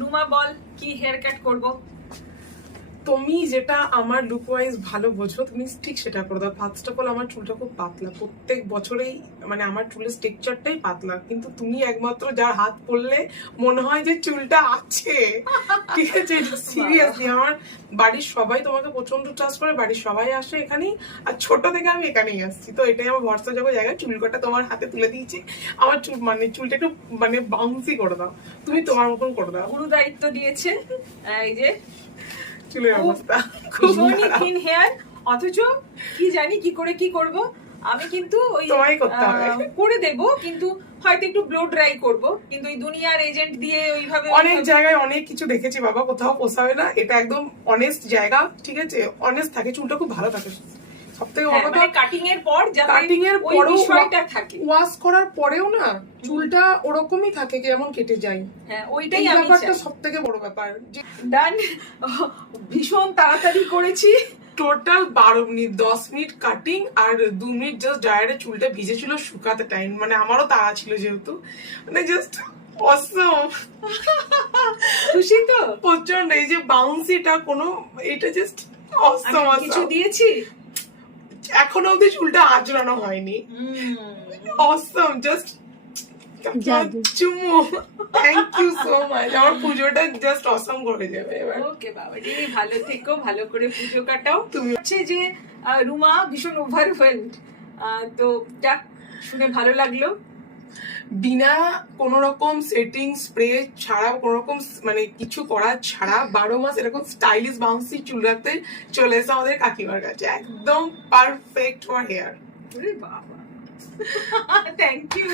রুমা বল কি hair cut করব? তুমি যেটা আমার লুক ওয়াইজ ভালো বোঝো তুমি ঠিক সেটা করে দাও। ফার্স্ট অফ অল আমার চুলটা খুব পাতলা, প্রত্যেক বছরেই মানে আমার চুলের স্ট্রাকচারটাই পাতলা, কিন্তু তুমি একমাত্র যার হাত পড়লে মনে হয় যে চুলটা আছে। ঠিক আছে, সিরিয়াসলি আমার বাড়ির সবাই তোমাকে প্রচন্ড ট্রাস্ট করে, বাড়ির সবাই আসে এখানেই, আর ছোট থেকে আমি এখানেই আসছি, তো এটাই আমার ভরসাযোগ্য জায়গায়। চুল কটা তোমার হাতে তুলে দিয়েছি, আমার চুল মানে চুলটা একটু মানে বাউন্সি করে দাও, তুমি তোমার মতন করে দাও। গুরু দায়িত্ব দিয়েছেন। এই যে চুলের অবস্থা খুব ভীষণই খারাপ। থিন হেয়ার, অথচ কি জানি কি করে কি করব। আমি কিন্তু ওই তোমায় করতে হবে। করে দেব, কিন্তু হয়তো একটু ব্লো ড্রাই করব, কিন্তু ওই দুনিয়ার এজেন্ট দিয়ে ওইভাবে অনেক জায়গায় অনেক কিছু দেখেছি বাবা, কোথাও পোষাবে না। এটা একদম অনেস্ট জায়গা, ঠিক আছে, অনেস্ট থাকে, চুলটা খুব ভালো থাকে। সবথেকে বড় কথা কাটিং এর পর যাতে কাটিং এর ওই পরেও বিষয়টা থাকে, ওয়াশ করার পরেও না চুলটা ওরকমই থাকে যেমন কেটে যায়। হ্যাঁ ওইটাই এই আমি ব্যাপারটা চাই। সবথেকে বড় ব্যাপার। ডান। ভীষণ তাড়াতাড়ি করেছি। টোটাল 12 মিনিট, 10 মিনিট কাটিং আর 2 মিনিট জাস্ট ড্রায়ারে চুলটা ভিজেছিল শুকাতে টাইম, মানে আমারও তাড়া ছিল যেহেতু, মানে জাস্ট অসম। খুশি তো? প্রচন্ড। এই যে বাউন্সিটা কোনো, এটা জাস্ট অসম। আমি কিছু দিয়েছি এখনো অব্দি চুলটা আঁচড়ানো হয়নি। অসম, জাস্ট চুমু। Thank you so much. আমার পুজোটা জাস্ট অসম করে যাবে এবার। ওকে বাবা রে, ভালো থেকো, ভালো করে পুজো কাটাও। তুমি হচ্ছে যে রুমা ভীষণ ওভারওয়েলড, তো যাক শুনে ভালো লাগলো। বিনা কোন রকম সেটিং স্প্রে ছাড়া, কোন রকম মানে কিছু করা ছাড়া 12 মাস এরকম স্টাইলিশ বাউন্সি চুল রাখতে চলে এসে আমাদের কাকিমার কাছে, একদম পারফেক্ট ফর হেয়ার। ওরে বাবা, থ্যাংক ইউ।